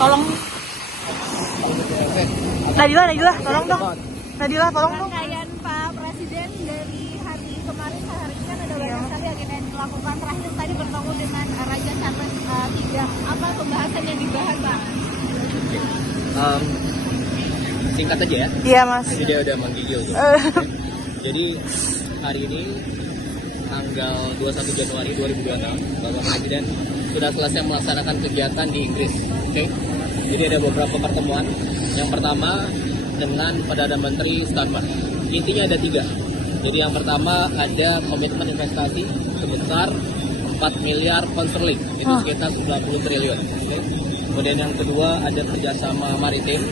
tolong. Nadila, tolong dong. Nadila, tolong dong. Rangkaian Pak Presiden dari hari kemarin ke hari ini kan ada banyak sekali agenda yang dilakukan. Terakhir tadi bertemu dengan Raja Charles III. Apa pembahasan yang dibahas, Pak? Singkat aja ya. Iya, Mas. Jadi dia udah menggigil tuh. Jadi hari ini tanggal 21 Januari 2026 Bapak Presiden sudah selesai melaksanakan kegiatan di Inggris. Oke. Jadi ada beberapa pertemuan. Yang pertama dengan Perdana Menteri Starmer. Intinya ada 3. Jadi yang pertama ada komitmen investasi sebesar 4 miliar pound sterling, itu sekitar 90 triliun. Oke. Kemudian yang kedua ada kerjasama maritim.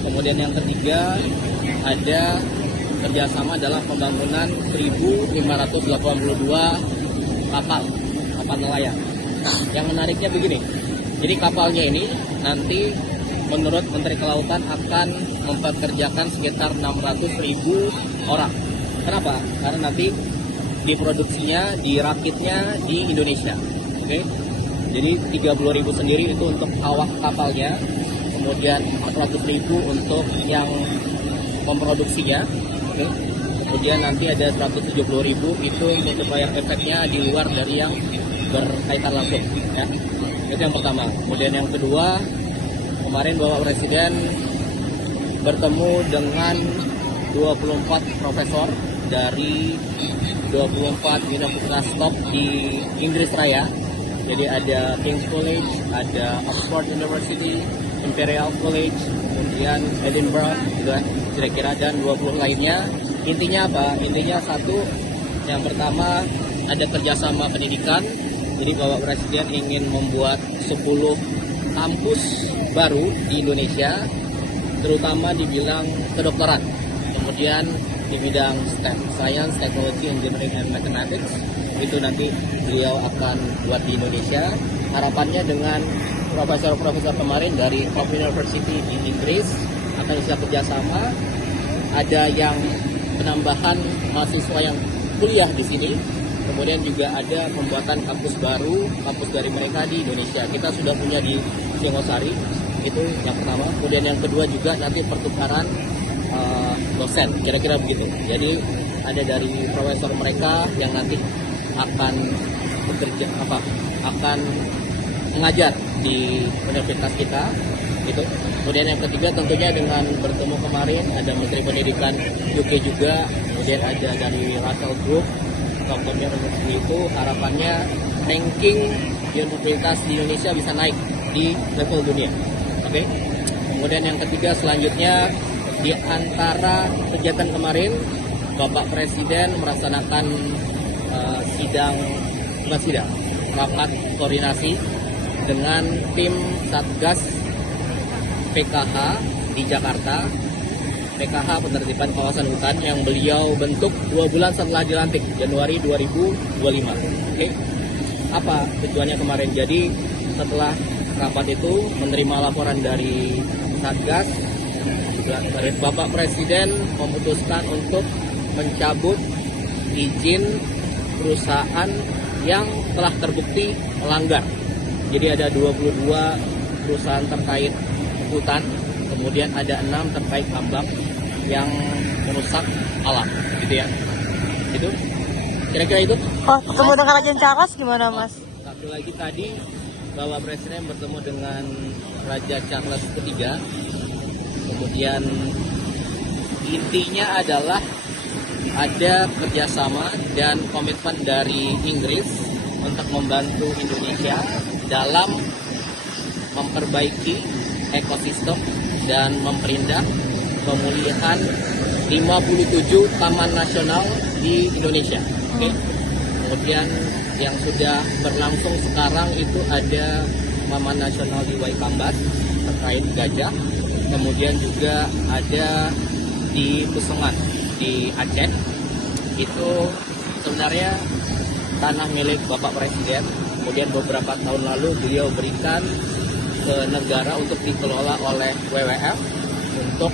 Kemudian yang ketiga ada kerjasama dalam pembangunan 1.582 kapal nelayan. Nah, yang menariknya begini, jadi kapalnya ini nanti menurut Menteri Kelautan akan mempekerjakan sekitar 600.000 orang. Kenapa? Karena nanti diproduksinya, dirakitnya di Indonesia. Oke? Jadi 30.000 sendiri itu untuk awak kapalnya, kemudian 400.000 untuk yang memproduksinya. Oke? Kemudian nanti ada 170.000 itu multiplier efeknya di luar dari yang berkaitan langsung. Ya. Itu yang pertama. Kemudian yang kedua, kemarin Bapak Presiden bertemu dengan 24 profesor dari 24 universitas top di Inggris Raya. Jadi ada King's College, ada Oxford University, Imperial College, kemudian Edinburgh, gitu kan, kira-kira, dan 20 lainnya. Intinya apa? Intinya satu, yang pertama ada kerjasama pendidikan. Jadi Bapak Presiden ingin membuat 10 kampus baru di Indonesia, terutama di bidang kedokteran. Kemudian di bidang STEM, Science, Technology, Engineering, and Mathematics, itu nanti beliau akan buat di Indonesia. Harapannya dengan profesor-profesor kemarin dari top university di Inggris akan bisa kerjasama. Ada yang penambahan mahasiswa yang kuliah di sini. Kemudian juga ada pembuatan kampus baru, kampus dari mereka di Indonesia. Kita sudah punya di Singosari, itu yang pertama. Kemudian yang kedua juga nanti pertukaran dosen, kira-kira begitu. Jadi ada dari profesor mereka yang nanti akan bekerja akan mengajar di universitas kita itu. Kemudian yang ketiga tentunya dengan bertemu kemarin ada Menteri Pendidikan UK juga, kemudian ada dari Russell Group, Dr. University, itu harapannya ranking universitas di Indonesia bisa naik di level dunia. Oke. Kemudian yang ketiga selanjutnya, di antara kegiatan kemarin Bapak Presiden melaksanakan rapat koordinasi dengan tim Satgas PKH di Jakarta. PKH penertiban kawasan hutan yang beliau bentuk 2 bulan setelah dilantik, Januari 2025. Oke. Apa tujuannya kemarin? Jadi setelah rapat itu menerima laporan dari Satgas, dari Bapak Presiden memutuskan untuk mencabut izin perusahaan yang telah terbukti melanggar. Jadi ada 22 perusahaan terkait hutan, kemudian ada 6 terkait tambang yang merusak alam, gitu ya. Itu kira-kira itu. Oh, ketemu dengan Raja Charles gimana, Mas? Satu lagi tadi Bapak Presiden bertemu dengan Raja Charles III. Kemudian intinya adalah ada kerjasama dan komitmen dari Inggris untuk membantu Indonesia dalam memperbaiki ekosistem dan memperindah pemulihan 57 taman nasional di Indonesia. Oke. Kemudian yang sudah berlangsung sekarang itu ada Taman Nasional di Waikambas terkait gajah. Kemudian juga ada di Pusengan di Aceh. Itu sebenarnya tanah milik Bapak Presiden. Kemudian beberapa tahun lalu beliau berikan ke negara untuk dikelola oleh WWF untuk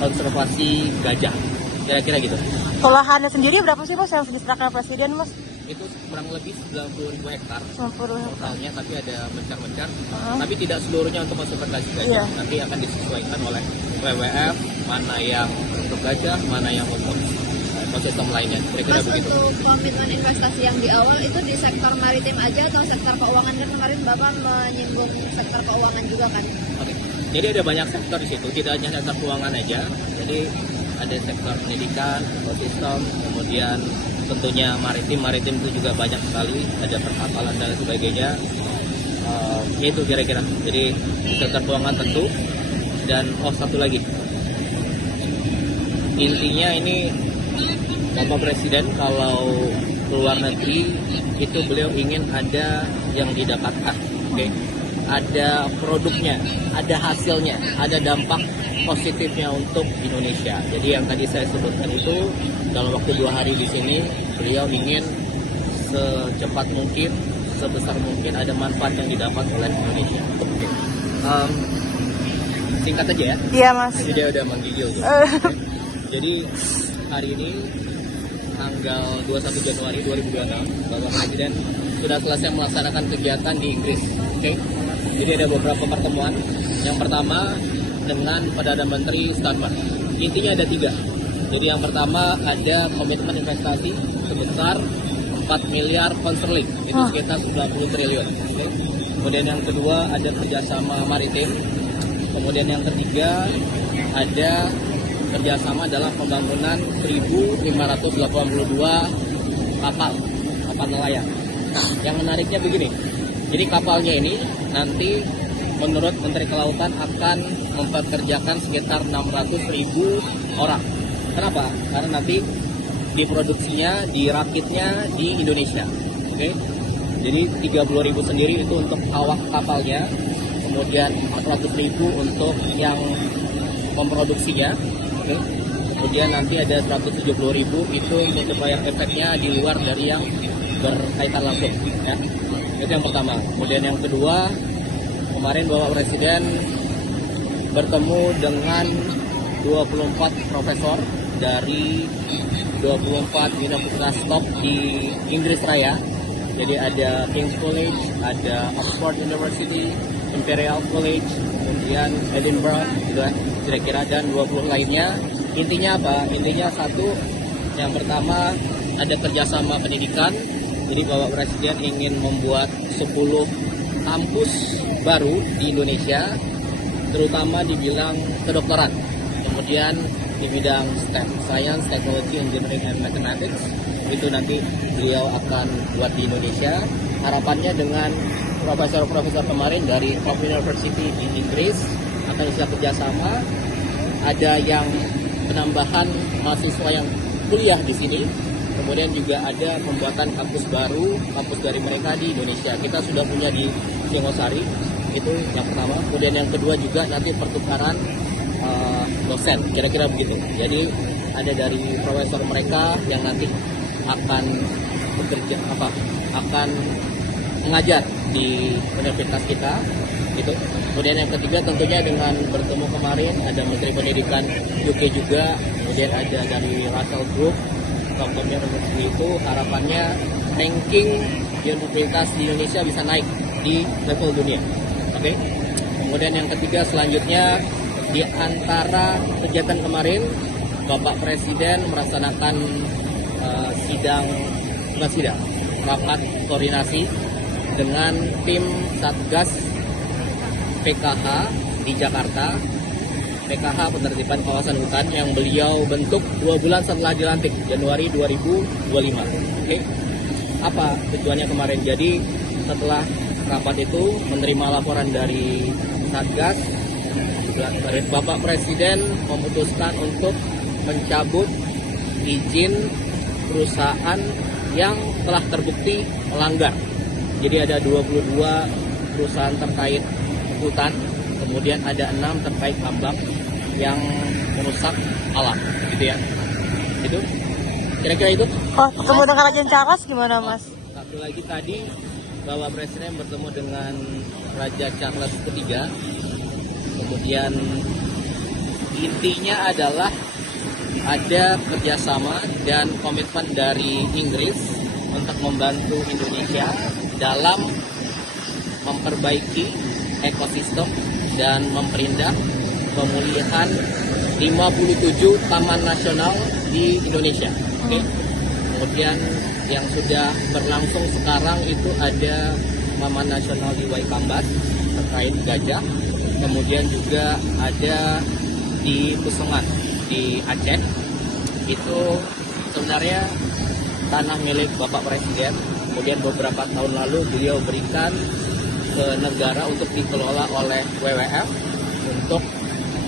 konservasi gajah. Kira-kira gitu. Lahannya sendiri berapa sih, Mas, yang diserahkan Presiden, Mas? itu kurang lebih 90.000 hektar 90 hektar. totalnya, tapi ada mencar-mencar. Heeh. Tapi tidak seluruhnya untuk masuk fermentasi gajah. Iya. Nanti akan disesuaikan oleh WWF, mana yang untuk gajah, mana yang untuk ekosistem lainnya. Kira-kira Mas, begitu. untuk komitmen investasi yang di awal itu di sektor maritim aja atau sektor keuangan, kan kemarin Bapak menyinggung sektor keuangan juga kan? Oke. Jadi ada banyak sektor di situ, tidak hanya sektor keuangan aja. Jadi ada sektor pendidikan, ekosistem, kemudian tentunya maritim itu juga banyak sekali, ada perkapalan dan sebagainya. Itu kira-kira. Jadi sektor keuangan tentu, dan satu lagi. Intinya ini Bapak Presiden kalau keluar negeri itu beliau ingin ada yang didapatkan, oke? Ada produknya, ada hasilnya, ada dampak positifnya untuk Indonesia. Jadi yang tadi saya sebutkan itu dalam waktu 2 hari di sini beliau ingin secepat mungkin, sebesar mungkin ada manfaat yang didapat oleh Indonesia. Singkat aja ya. Iya Mas. Jadi dia udah menggigil tuh. Jadi hari ini tanggal 21 Januari 2026 Bapak Presiden sudah selesai melaksanakan kegiatan di Inggris. Oke. Jadi ada beberapa pertemuan. Yang pertama dengan Perdana Menteri Starmer. Intinya ada 3. Jadi yang pertama ada komitmen investasi sebesar 4 miliar pound sterling, itu sekitar 90 triliun. Oke. Kemudian yang kedua ada kerjasama maritim. Kemudian yang ketiga ada kerjasama dalam pembangunan 1.582 kapal nelayan. Nah, yang menariknya begini. Jadi kapalnya ini nanti menurut Menteri Kelautan akan mempekerjakan sekitar 600.000 orang. Kenapa? Karena nanti diproduksinya, dirakitnya di Indonesia. Oke. Jadi 30.000 sendiri itu untuk awak kapalnya, kemudian 400.000 untuk yang memproduksinya. Oke. Kemudian nanti ada 170.000 itu multiplier efeknya di luar dari yang berkaitan langsung. Ya. Itu yang pertama. Kemudian yang kedua, kemarin Bapak Presiden bertemu dengan 24 profesor dari 24 universitas top di Inggris Raya. Jadi ada King's College, ada Oxford University, Imperial College, kemudian Edinburgh, gitu ya, kira-kira, dan 20 lainnya. Intinya apa? Intinya satu, yang pertama ada kerjasama pendidikan. Jadi Bapak Presiden ingin membuat 10 kampus baru di Indonesia, terutama di bidang kedokteran. Kemudian di bidang STEM, Science, Technology, Engineering, and Mathematics, itu nanti beliau akan buat di Indonesia. Harapannya dengan profesor-profesor kemarin dari top university di Inggris akan bisa kerjasama. Ada yang penambahan mahasiswa yang kuliah di sini. Kemudian juga ada pembuatan kampus baru, kampus dari mereka di Indonesia. Kita sudah punya di Singosari, itu yang pertama. Kemudian yang kedua juga nanti pertukaran dosen, kira-kira begitu. Jadi ada dari profesor mereka yang nanti akan bekerja akan mengajar di universitas kita, itu. Kemudian yang ketiga tentunya dengan bertemu kemarin ada Menteri Pendidikan UK juga, kemudian ada dari Russell Group. University itu harapannya ranking universitas di Indonesia bisa naik di level dunia. Oke. Kemudian yang ketiga selanjutnya, di antara kegiatan kemarin Bapak Presiden melaksanakan rapat koordinasi dengan tim Satgas PKH di Jakarta. PKH Penertiban Kawasan Hutan yang beliau bentuk 2 bulan setelah dilantik, Januari 2025. Oke. Apa tujuannya kemarin? Jadi setelah rapat itu menerima laporan dari Satgas, Bapak Presiden memutuskan untuk mencabut izin perusahaan yang telah terbukti melanggar. Jadi ada 22 perusahaan terkait hutan, kemudian ada 6 terkait tambang yang merusak alam, gitu ya. Itu kira-kira itu. Ketemu dengan Raja Charles gimana Mas? Satu lagi tadi Bapak Presiden bertemu dengan Raja Charles III. Kemudian intinya adalah ada kerjasama dan komitmen dari Inggris untuk membantu Indonesia dalam memperbaiki ekosistem dan memperindah pemulihan 57 taman nasional di Indonesia. Oke. Kemudian yang sudah berlangsung sekarang itu ada Taman Nasional di Waikambas terkait gajah. Kemudian juga ada di Pusengat di Aceh. Itu sebenarnya tanah milik Bapak Presiden. Kemudian beberapa tahun lalu beliau berikan ke negara untuk dikelola oleh WWF untuk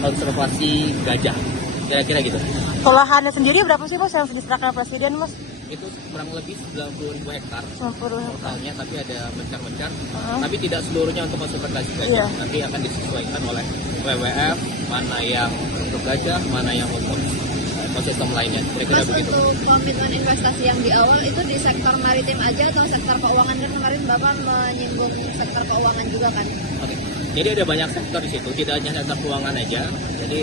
konservasi gajah. Kira-kira gitu. Kalau lahannya sendiri berapa sih Mas yang diserahkan Presiden Mas? Itu kurang lebih 90.000 hektar 90 hektar. totalnya, tapi ada mencar-mencar. Tapi tidak seluruhnya untuk konservasi gajah. Iya. Nanti akan disesuaikan oleh WWF, mana yang untuk gajah, mana yang untuk ekosistem lainnya. Kira-kira Mas, begitu. untuk komitmen investasi yang di awal itu di sektor maritim aja atau sektor keuangan, kan kemarin Bapak menyinggung sektor keuangan juga kan? Oke. Jadi ada banyak sektor di situ, tidak hanya sektor keuangan aja. Jadi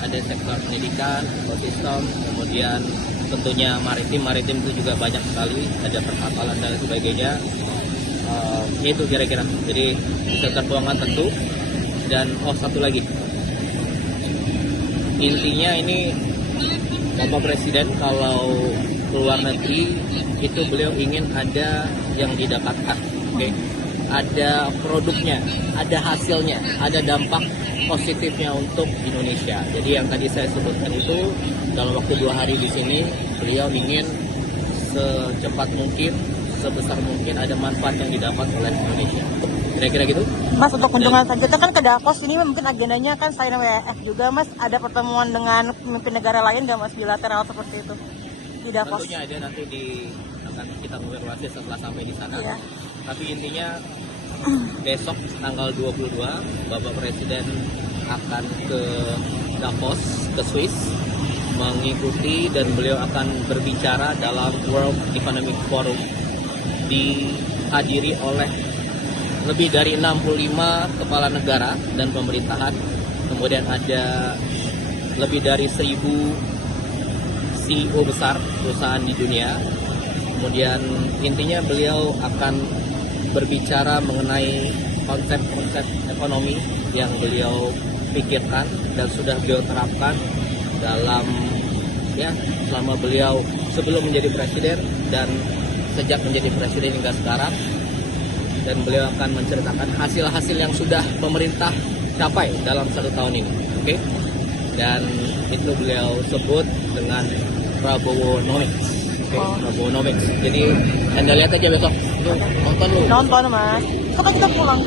ada sektor pendidikan, ekosistem, kemudian tentunya maritim itu juga banyak sekali, ada perkapalan dan sebagainya. Itu kira-kira. Jadi sektor keuangan tentu, dan satu lagi. Intinya ini Bapak Presiden kalau keluar negeri itu beliau ingin ada yang didapatkan, oke? Ada produknya, ada hasilnya, ada dampak positifnya untuk Indonesia. Jadi yang tadi saya sebutkan itu dalam waktu 2 hari di sini beliau ingin secepat mungkin, sebesar mungkin ada manfaat yang didapat oleh Indonesia. Kira-kira gitu. Mas, untuk kunjungan selanjutnya kan ke Davos ini mungkin agendanya kan selain WWF juga Mas, ada pertemuan dengan pemimpin negara lain nggak Mas, bilateral seperti itu di Davos? Tentunya ada, nanti akan kita mengevaluasi setelah sampai di sana. Iya. Tapi intinya besok tanggal 22 Bapak Presiden akan ke Davos, ke Swiss, mengikuti dan beliau akan berbicara dalam World Economic Forum, dihadiri oleh lebih dari 65 kepala negara dan pemerintahan. Kemudian ada lebih dari 1000 CEO besar perusahaan di dunia. Kemudian intinya beliau akan berbicara mengenai konsep-konsep ekonomi yang beliau pikirkan dan sudah beliau terapkan dalam selama beliau sebelum menjadi presiden dan sejak menjadi presiden hingga sekarang. Dan beliau akan menceritakan hasil-hasil yang sudah pemerintah capai dalam 1 tahun ini, oke? Dan itu beliau sebut dengan Prabowonomics. Prabowonomics. Jadi Anda lihat aja besok, itu nonton lu. Nonton Mas, so kan kita pulang.